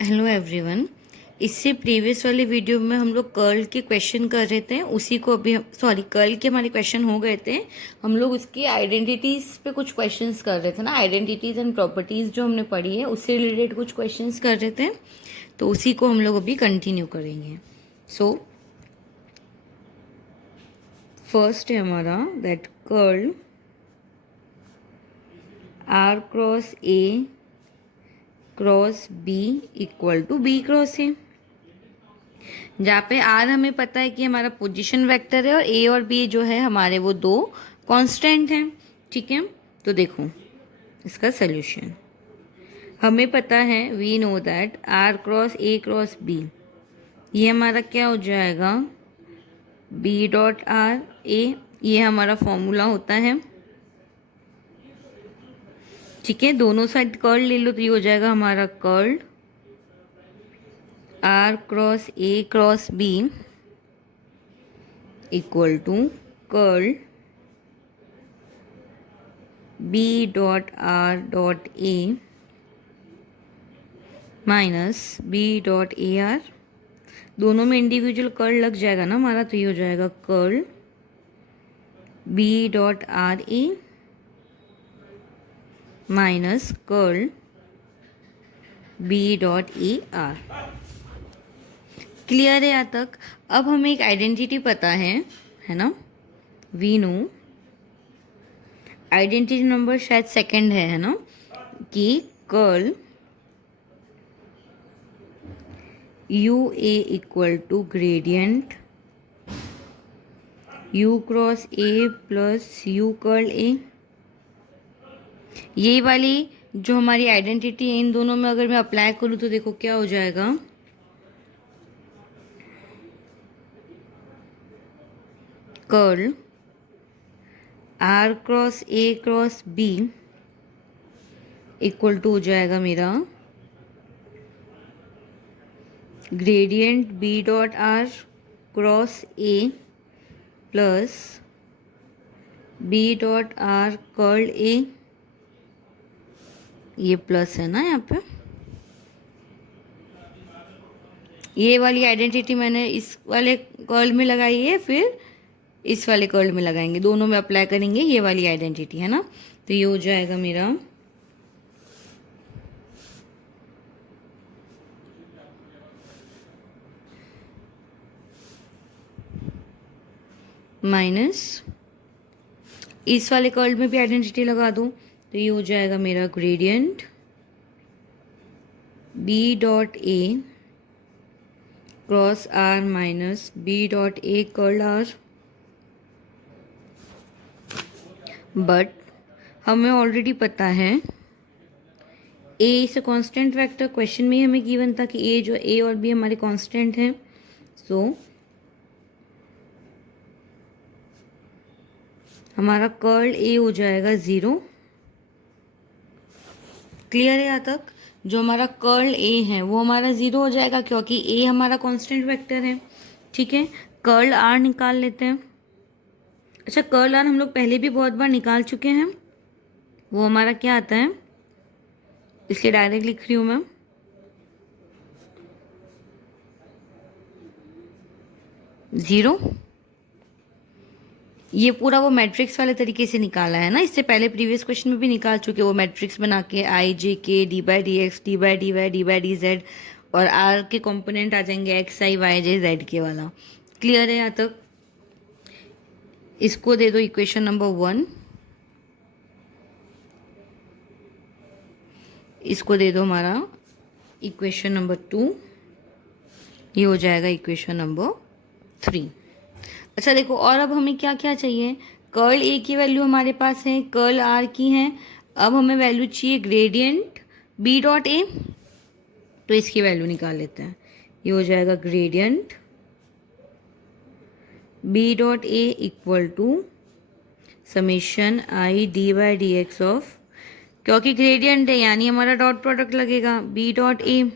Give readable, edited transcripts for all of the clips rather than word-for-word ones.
Hello everyone. इससे previous वाले video में हम लोग कर्ल के क्वेश्चन कर रहे थे, उसी को अभी कर्ल के हमारे क्वेश्चन हो गए थे। हम लोग उसकी आइडेंटिटीज़ पे कुछ क्वेश्चंस कर रहे थे ना, आइडेंटिटीज़ एंड प्रॉपर्टीज़ जो हमने पढ़ी है उससे रिलेटेड कुछ क्वेश्चंस कर रहे थे, तो उसी को हम लोग अभी कंटिन्यू करेंगे। सो फर्स्ट है हमारा that curl R cross A cross B equal to B cross A, जहाँ पे आर हमें पता है कि हमारा पोजीशन वेक्टर है और ए और बी जो है हमारे वो दो कांस्टेंट हैं। ठीक है, तो देखो इसका सोल्यूशन हमें पता है, we know that R cross A cross B, ये हमारा क्या हो जाएगा, बी डॉट आर ए, ये हमारा फॉर्मूला होता है। ठीक है, दोनों साइड कर्ल ले लो तो ये हो जाएगा हमारा curl R cross A cross B equal to curl B dot R dot A minus B dot A R. दोनों में इंडिविजुअल कर्ल लग जाएगा ना हमारा, तो ये हो जाएगा curl B dot R A minus curl B dot A R. Clear है यहाँ तक? अब हमें एक आइडेंटिटी पता है ना, वी नो आइडेंटिटी नंबर शायद सेकंड है ना, कि curl U A equal to gradient U cross A plus U curl A. ये वाली जो हमारी आइडेंटिटी है, इन दोनों में अगर मैं अप्लाई करूँ तो देखो क्या हो जाएगा, curl R cross A cross B equal to हो जाएगा मेरा gradient B dot R cross A plus B dot R curl A. ये प्लस है ना यहाँ पे, ये वाली आइडेंटिटी मैंने इस वाले कर्ल में लगाई है, फिर इस वाले कर्ल में लगाएंगे, दोनों में अप्लाई करेंगे ये वाली आइडेंटिटी, है ना। तो ये हो जाएगा मेरा माइनस इस वाले कर्ल में भी आइडेंटिटी लगा दूँ, तो ये हो जाएगा मेरा gradient B dot A cross R minus B dot A curl R. But हमें ऑलरेडी पता है A is a constant vector, question में ही हमें गिवन था कि ए और बी हमारे कांस्टेंट हैं। सो हमारा कर्ल ए हो जाएगा 0। क्लियर है यहाँ तक? जो हमारा कर्ल ए है वो हमारा 0 हो जाएगा क्योंकि ए हमारा कांस्टेंट वेक्टर है। ठीक है, कर्ल आर निकाल लेते हैं। अच्छा, कर्ल आर हम लोग पहले भी बहुत बार निकाल चुके हैं, वो हमारा क्या आता है, इसलिए डायरेक्ट लिख रही हूँ मैं, जीरो। ये पूरा वो मैट्रिक्स वाले तरीके से निकाला है ना, इससे पहले प्रीवियस क्वेश्चन में भी निकाल चुके, वो मैट्रिक्स बना के I J K D by D X D by D Y D by D Z, और आर के कंपोनेंट आ जाएंगे एक्स आई वाई जे जेड के वाला। क्लियर है यहाँ तक? इसको दे दो इक्वेशन नंबर 1, इसको दे दो हमारा इक्वेशन नंबर 2, ये हो जाएगा इक्वेशन नंबर 3। अच्छा देखो, और अब हमें क्या क्या चाहिए, कर्ल ए की वैल्यू हमारे पास है, कर्ल आर की है, अब हमें वैल्यू चाहिए ग्रेडियंट बी डॉट ए, तो इसकी वैल्यू निकाल लेते हैं। ये हो जाएगा gradient B dot A equal to summation I D by D x of, क्योंकि ग्रेडियंट है यानी हमारा डॉट प्रोडक्ट लगेगा, बी डॉट ए,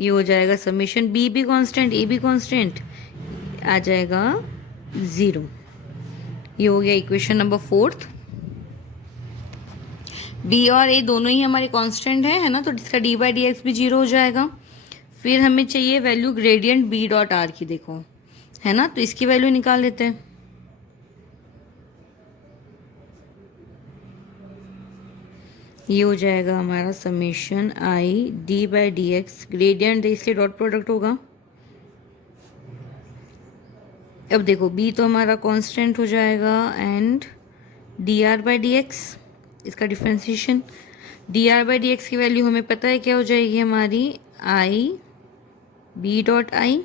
ये हो जाएगा समेशन बी भी कांस्टेंट ए भी कांस्टेंट, आ जाएगा 0। ये हो गया इक्वेशन नंबर 4। बी और ए दोनों ही हमारे कांस्टेंट है ना, तो इसका डी बाई डी एक्स भी जीरो हो जाएगा। फिर हमें चाहिए value gradient B dot R की, देखो है ना, तो इसकी वैल्यू निकाल लेते हैं। ये हो जाएगा हमारा summation I D by D X, gradient इसलिए डॉट प्रोडक्ट होगा। अब देखो बी तो हमारा कांस्टेंट हो जाएगा and D R by D X, इसका differentiation, D R by D X की वैल्यू हमें पता है क्या हो जाएगी हमारी, आई बी डॉट आई,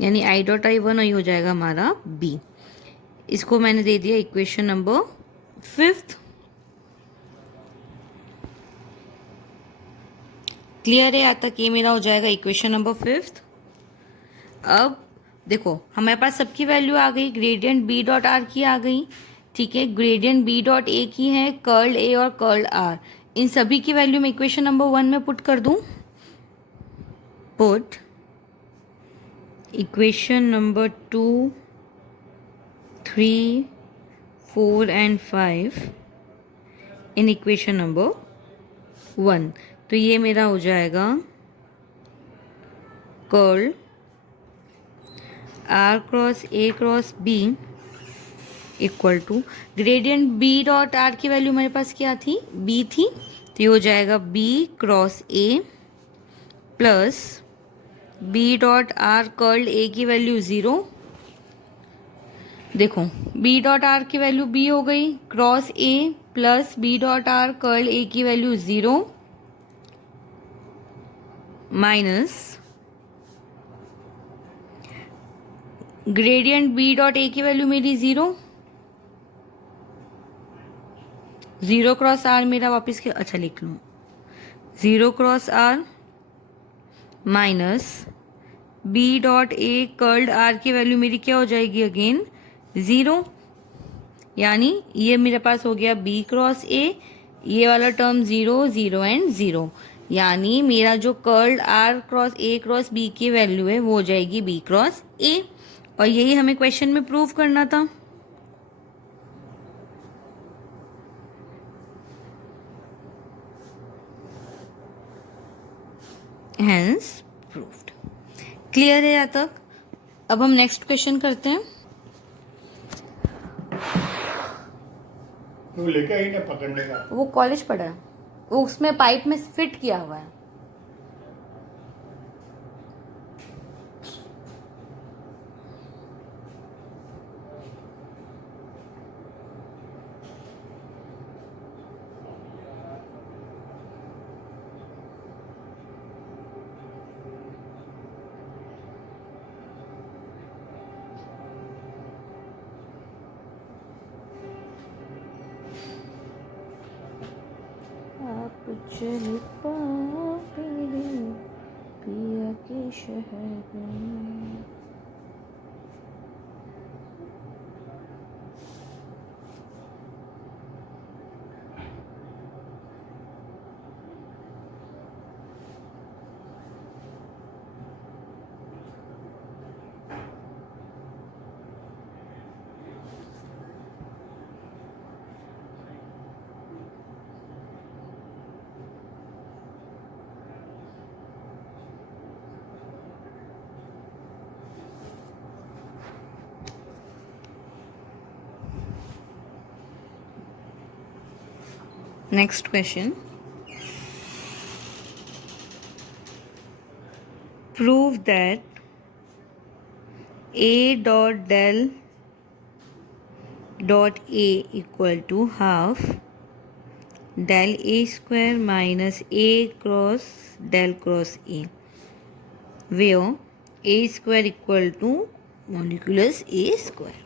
यानी आई डॉट आई वन, और ये हो जाएगा हमारा बी। इसको मैंने दे दिया इक्वेशन नंबर 5। क्लियर है यहाँ तक? ये मेरा हो जाएगा इक्वेशन नंबर 5। अब देखो हमारे पास सबकी वैल्यू आ गई, ग्रेडियंट बी डॉट आर की आ गई, ठीक है, ग्रेडियंट बी डॉट ए की है, कर्ल ए और कर्ल आर, इन सभी की वैल्यू मैं इक्वेशन नंबर 1 में पुट कर दूं। Put equation number 2, 3, 4 and 5 in equation number 1, तो ये मेरा हो जाएगा curl R cross A cross B equal to gradient B dot R की वैल्यू मेरे पास क्या थी, बी थी, तो ये हो जाएगा B cross A plus B dot R curl A की वैल्यू 0। देखो बी डॉट आर की वैल्यू बी हो गई, cross A plus B dot R curl A की value 0 minus gradient B dot A की वैल्यू मेरी 0, 0 क्रॉस आर मेरा वापस के, अच्छा लिख लूँ, 0 cross R minus B dot A curled R की वैल्यू मेरी क्या हो जाएगी अगेन 0, यानी ये मेरे पास हो गया बी क्रॉस ए, ये वाला टर्म 0 0 एंड 0, यानी मेरा जो कर्ल्ड आर क्रॉस बी की वैल्यू है वो हो जाएगी बी क्रॉस ए, और यही हमें क्वेश्चन में प्रूव करना था। Hence proved। क्लियर है यहाँ तक? अब हम नेक्स्ट क्वेश्चन करते हैं। वो लेके आई ना पकड़ने का, वो कॉलेज पढ़ा है, वो उसमें पाइप में फिट किया हुआ है। आप चल पाओगे पिया के शहर में। Next question. Prove that A dot del dot A equal to half del A square minus A cross del cross A, where A square equal to modulus A square।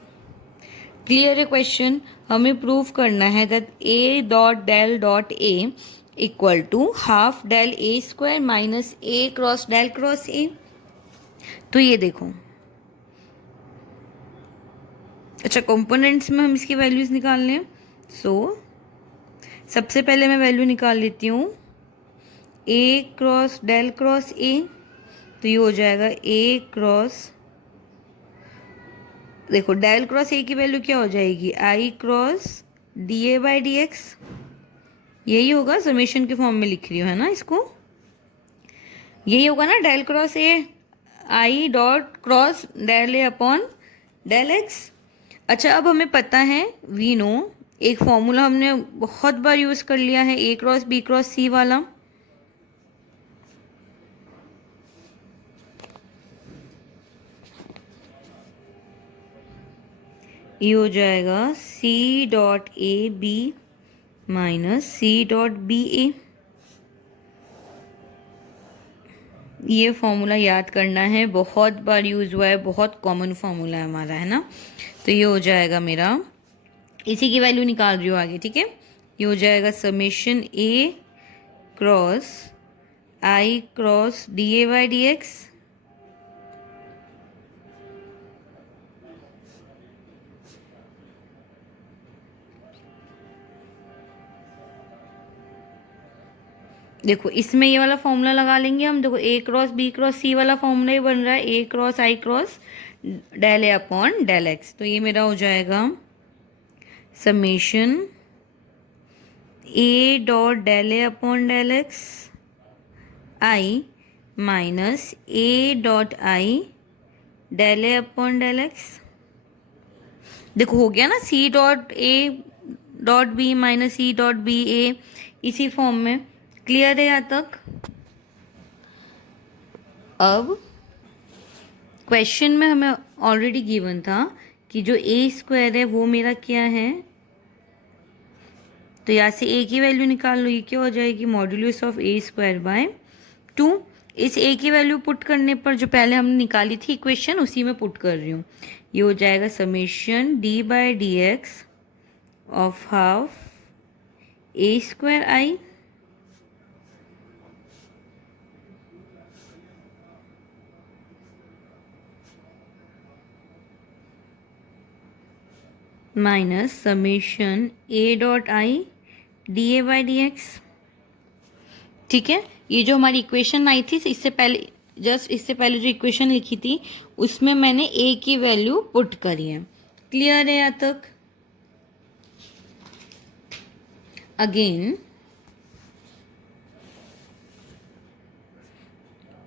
Clear है क्वेश्चन? हमें prove करना है that A dot del dot A equal to half del A square minus A cross del cross A. तो ये देखो, अच्छा components में हम इसकी वैल्यूज निकाल लें। सो सबसे पहले मैं वैल्यू निकाल लेती हूँ A cross del cross A, तो ये हो जाएगा ए क्रॉस, देखो डेल क्रॉस ए की वैल्यू क्या हो जाएगी, I cross D A by D X, यही होगा, समेशन के फॉर्म में लिख रही हूँ, है ना इसको, यही होगा ना, del cross A I dot cross del A upon del X. अच्छा, अब हमें पता है, वी नो, एक फॉर्मूला हमने बहुत बार यूज़ कर लिया है, A cross B cross C वाला। ये हो जाएगा C dot A B minus C dot B A. ये फॉर्मूला याद करना है, बहुत बार यूज़ हुआ है, बहुत कॉमन फॉर्मूला है हमारा, है ना। तो ये हो जाएगा मेरा, इसी की वैल्यू निकाल रही हूँ आगे, ठीक है। ये हो जाएगा summation A cross I cross D A by D X देखो, इसमें ये वाला फॉर्मूला लगा लेंगे हम। देखो, A cross B cross C वाला फॉर्मूला ही बन रहा है, A cross I cross del A upon del X. तो ये मेरा हो जाएगा summation A dot del A upon del X I minus A dot I del A upon del X. देखो हो गया ना, सी dot A dot B minus C dot B A, इसी फॉर्म में। क्लियर है यहाँ तक? अब क्वेश्चन में हमें ऑलरेडी गिवन था कि जो ए स्क्वायर है वो मेरा क्या है, तो यहाँ से ए की वैल्यू निकाल लो। ये क्या हो जाएगी, modulus of A square by 2। इस ए की वैल्यू पुट करने पर जो पहले हमने निकाली थी इक्वेशन, उसी में पुट कर रही हूँ। ये हो जाएगा summation D by D x of half A square I minus summation A dot I D A by D x. ठीक है, ये जो हमारी इक्वेशन आई थी इससे पहले, जस्ट इससे पहले जो इक्वेशन लिखी थी उसमें मैंने ए की वैल्यू पुट करी है। क्लियर है यहाँ तक? अगेन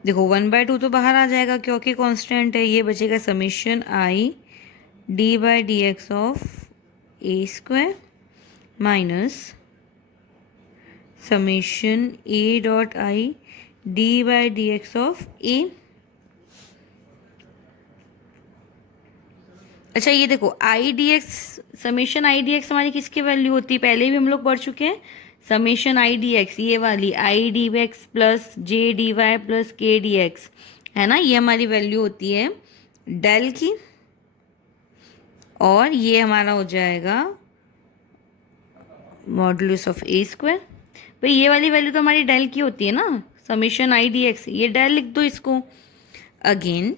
देखो 1/2 तो बाहर आ जाएगा क्योंकि कांस्टेंट है। ये बचेगा summation I D by D x of A square minus summation A dot I D by D x of A. अच्छा, ये देखो I D X, summation I D X हमारी किसकी वैल्यू होती है, पहले भी हम लोग पढ़ चुके हैं। समेशन आई डी एक्स, ये वाली I D X plus J D Y plus K D X, है ना, ये हमारी वैल्यू होती है डेल की। और ये हमारा हो जाएगा मॉडुलस ऑफ ए स्क्वायर। भाई ये वाली वैल्यू तो हमारी डेल की होती है ना, समेशन आई डी एक्स, ये डेल लिख दो इसको। अगेन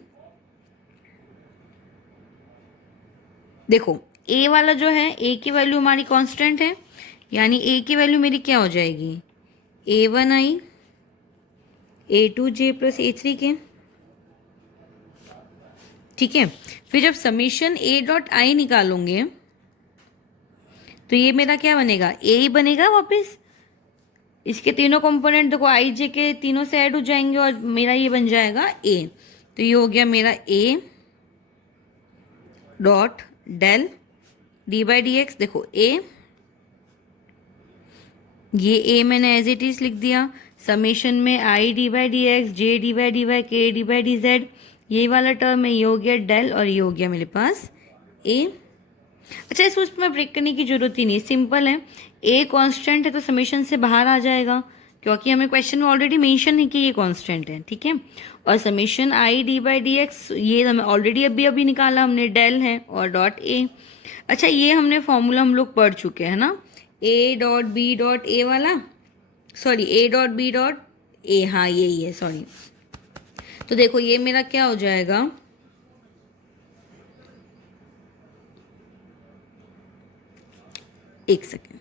देखो ए वाला जो है, ए की वैल्यू हमारी कांस्टेंट है, यानी ए की वैल्यू मेरी क्या हो जाएगी, A1i A2j प्लस A3k। ठीक है, फिर जब समेशन ए डॉट आई निकालोगे तो ये मेरा क्या बनेगा, ए ही बनेगा वापस। इसके तीनों कंपोनेंट देखो आई जे के तीनों से ऐड हो जाएंगे और मेरा ये बन जाएगा ए। तो ये हो गया मेरा A dot del D by D X. देखो ए, ये ए मैंने एज इट इज लिख दिया, समेशन में I D by D X J D by D Y K D by D Z, यही वाला टर्म है, ये हो गया डेल और ये हो गया मेरे पास ए। अच्छा, इसको उसमें ब्रेक करने की जरूरत ही नहीं, सिंपल है। ए कांस्टेंट है तो समेशन से बाहर आ जाएगा क्योंकि हमें क्वेश्चन में ऑलरेडी मेंशन है कि ये कांस्टेंट है। ठीक है, और summation I D by D X ये हमें ऑलरेडी अभी निकाला हमने, डेल है और डॉट ए। अच्छा, ये हमने फॉर्मूला हम लोग पढ़ चुके हैं ना, A dot B dot A वाला, sorry A dot B dot A, हाँ यही है, सॉरी। तो देखो ये मेरा क्या हो जाएगा, एक सेकेंड,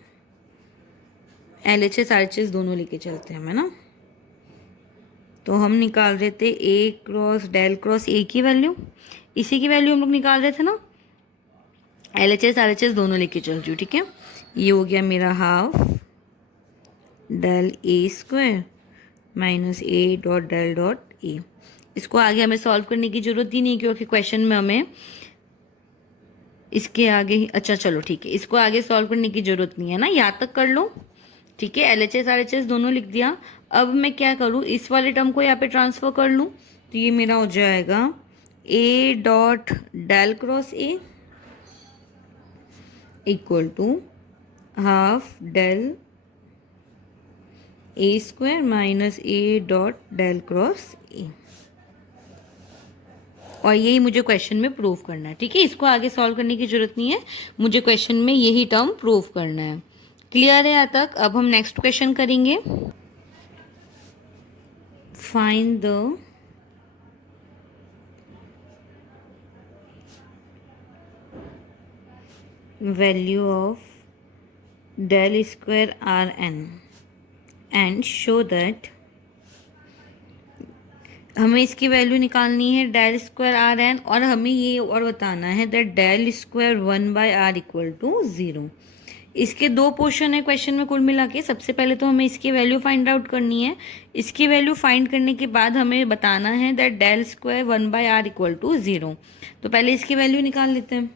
LHS RHS दोनों लेके चलते हैं, है ना। तो हम निकाल रहे थे ए क्रॉस डेल क्रॉस ए की वैल्यू, इसी की वैल्यू हम लोग निकाल रहे थे ना। LHS RHS दोनों लेके चल रही हूँ, ठीक है। ये हो गया मेरा half del A square minus A dot del dot A. इसको आगे हमें सॉल्व करने की ज़रूरत ही नहीं, क्योंकि क्वेश्चन में हमें इसके आगे ही, अच्छा चलो ठीक है, इसको आगे सॉल्व करने की ज़रूरत नहीं है ना, याद तक कर लो। ठीक है, LHS RHS दोनों लिख दिया। अब मैं क्या करूँ, इस वाले टर्म को यहाँ पे ट्रांसफ़र कर लूँ, तो ये मेरा हो जाएगा A dot del cross A equal to half del A square minus A dot del cross A. और यही मुझे क्वेश्चन में प्रूव करना है। ठीक है, इसको आगे सॉल्व करने की जरूरत नहीं है, मुझे क्वेश्चन में यही टर्म प्रूव करना है। क्लियर है यहाँ तक? अब हम नेक्स्ट क्वेश्चन करेंगे। Find the value of del square R N and show that, हमें इसकी वैल्यू निकालनी है डेल स्क्वायर आर एन, और हमें ये और बताना है that del square 1/r equal to 0। इसके दो पोर्शन है क्वेश्चन में कुल मिला के। सबसे पहले तो हमें इसकी वैल्यू फाइंड आउट करनी है। इसकी वैल्यू फाइंड करने के बाद हमें बताना है that del square 1/r equal to 0। तो पहले इसकी वैल्यू निकाल लेते हैं।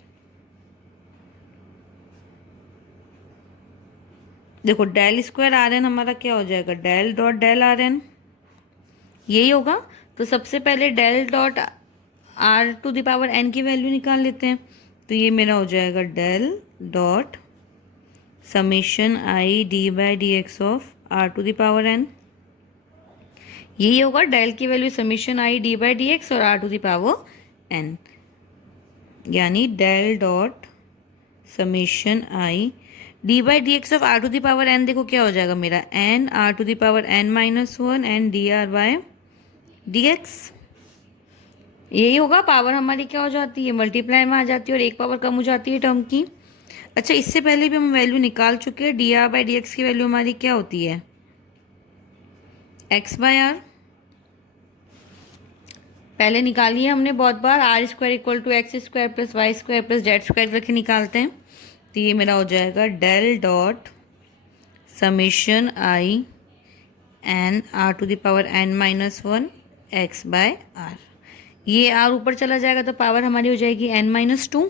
देखो डेल स्क्वायर आर एन हमारा क्या हो जाएगा, del dot del are N, यही होगा। तो सबसे पहले del dot R to the power N की वैल्यू निकाल लेते हैं। तो ये मेरा हो जाएगा del dot summation I D by D x of R to the power N, यही होगा। डेल की value summation I D by D X और R to the power N, यानी del dot summation I D by D x of R to the power N, देखो क्या हो जाएगा मेरा, N are to the power N minus 1 N D R by D X, यही होगा। Power हमारी क्या हो जाती है, मल्टीप्लाई में आ जाती है और एक पावर कम हो जाती है टर्म की। अच्छा, इससे पहले भी हम वैल्यू निकाल चुके हैं। D R by D X की वैल्यू हमारी क्या होती है, एक्स बाय आर, पहले निकाली है हमने बहुत बार। R square equal to X square plus Y square plus Z square करके निकालते हैं। तो ये मेरा हो जाएगा del dot summation I N are to the power N minus 1 X by R, ये आर ऊपर चला जाएगा तो पावर हमारी हो जाएगी एन माइनस 2।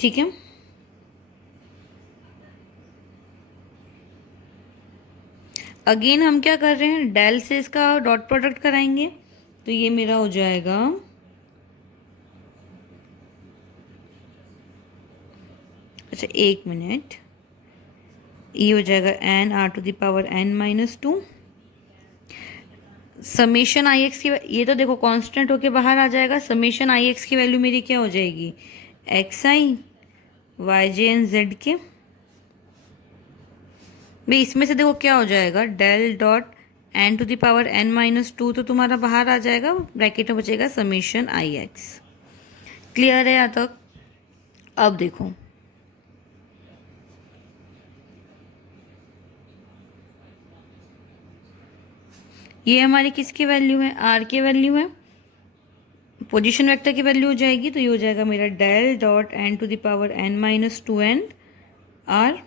ठीक है, अगेन हम क्या कर रहे हैं, डेल से इसका डॉट प्रोडक्ट कराएंगे। तो ये मेरा हो जाएगा अच्छा एक मिनट, ये हो जाएगा n are to the power N minus 2 summation i x की, ये तो देखो कांस्टेंट होके बाहर आ जाएगा। समेशन आई एक्स की वैल्यू मेरी क्या हो जाएगी, एक्स आई वाई जे एन जेड के। भाई इसमें से देखो क्या हो जाएगा, del dot n to the power N minus 2 तो तुम्हारा बाहर आ जाएगा, ब्रैकेट में बचेगा समेशन आई एक्स। क्लियर है यहाँ तक? अब देखो ये हमारी किसकी वैल्यू है, आर की वैल्यू है, पोजीशन वेक्टर की वैल्यू हो जाएगी। तो ये हो जाएगा मेरा del dot n to the power N minus 2 and r,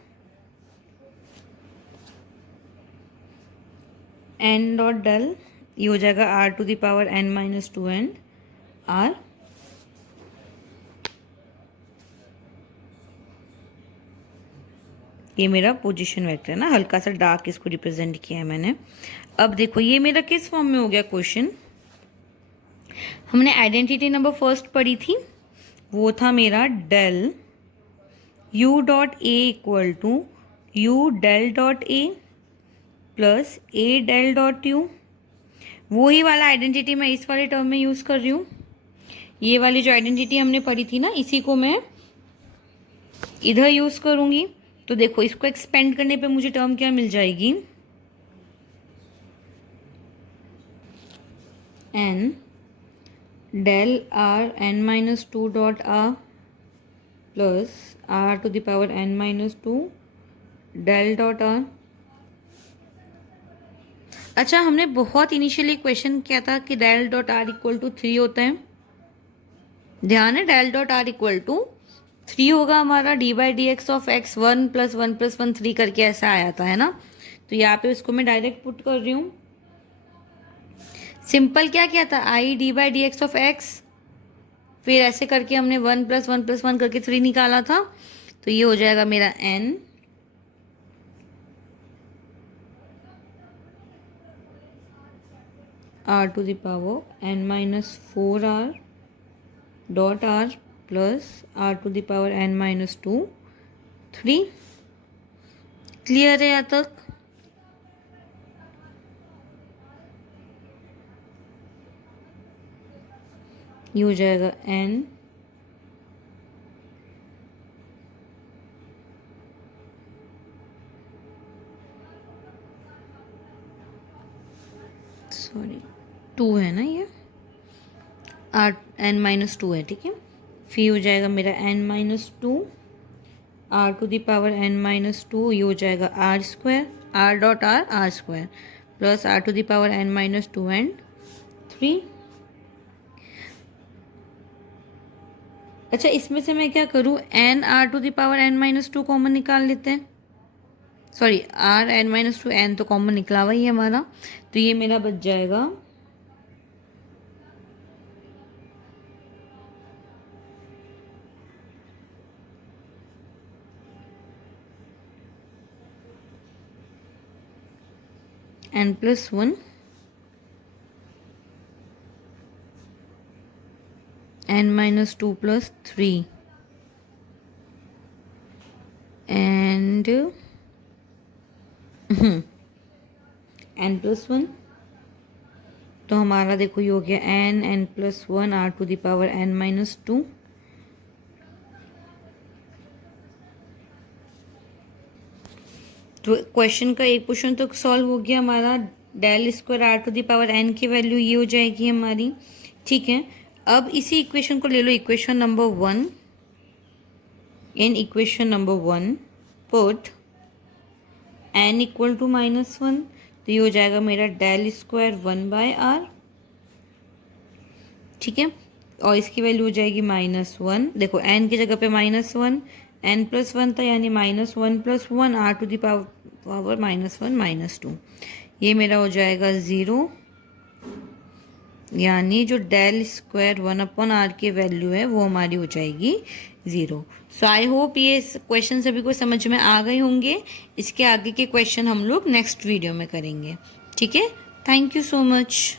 n dot del, ये हो जाएगा r to the power N minus 2 and r. ये मेरा पोजीशन वेक्टर है ना, हल्का सा डार्क इसको रिप्रेजेंट किया है मैंने। अब देखो ये मेरा किस फॉर्म में हो गया क्वेश्चन, हमने आइडेंटिटी नंबर फर्स्ट पढ़ी थी, वो था मेरा del u dot A equal to u del dot a plus a del dot u. वही वाला आइडेंटिटी मैं इस वाले टर्म में यूज़ कर रही हूँ। ये वाली जो आइडेंटिटी हमने पढ़ी थी ना, इसी को मैं इधर यूज़ करूँगी। तो देखो इसको एक्सपेंड करने पे मुझे टर्म क्या मिल जाएगी, n del are n minus 2 dot r plus r to the power N minus 2 del dot r. अच्छा, हमने बहुत इनिशियली क्वेश्चन किया था कि del dot r equal to 3 होता है। ध्यान है, del dot r equal to 3 होगा हमारा, d by D x of x 1 + 1 + 1 3 करके ऐसा आया था, है ना। तो यहाँ पे उसको मैं डायरेक्ट पुट कर रही हूँ। सिंपल क्या था, आई D by D x of x, फिर ऐसे करके हमने 1 + 1 + 1 करके 3 निकाला था। तो ये हो जाएगा मेरा n r⁴r dot r plus r⁻n−2 3। Clear है यहाँ तक? ये हो जाएगा n सॉरी 2 है ना, ये n−2 है, ठीक है। फिर हो जाएगा मेरा n−2 r⁻n−2, ये हो जाएगा r² r⁻r² plus r⁻n−2 and 3। अच्छा, इसमें से मैं क्या करूँ, n r⁻n−2 कॉमन निकाल लेते हैं। सॉरी, r(n−2) n तो कॉमन निकला हुआ ही है हमारा, तो ये मेरा बच जाएगा n+1 n-2 + 3 and n+1। तो हमारा देखो ये हो गया n+1 r⁻n−2। तो क्वेश्चन का एक पोर्शन तो सॉल्व हो गया हमारा। del² r⁻n की वैल्यू ये हो जाएगी हमारी, ठीक है। अब इसी इक्वेशन को ले लो, equation number 1। In equation number 1 put n equal to -1, तो ये हो जाएगा मेरा del² 1/r, ठीक है। और इसकी वैल्यू हो जाएगी -1। देखो n की जगह पे -1, n+1 था, यानी -1 + 1 r⁻1 -2। ये मेरा हो जाएगा 0, यानी जो del² 1/r की वैल्यू है वो हमारी हो जाएगी 0। सो आई होप ये क्वेश्चन सभी को समझ में आ गए होंगे। इसके आगे के क्वेश्चन हम लोग नेक्स्ट वीडियो में करेंगे, ठीक है। Thank you so much.